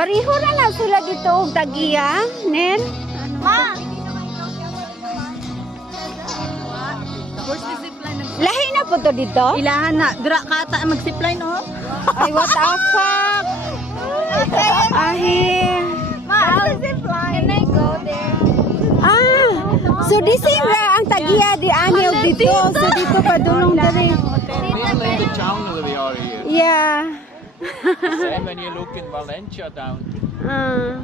Pariho na lang sila dito og tagiya, Nen. Ma! Where's the zipline? Lahi na po to dito. Ilahan na. Dira kata mag-zipline, oh. Ay, what the fuck? Ahi. Ma, the zipline. Can I go there? Ah, so di sira ang tagiya di anyo dito. So dito pa dulong dali. Mainly the town of the area. Yeah. Same when you look in Valencia down. Ah.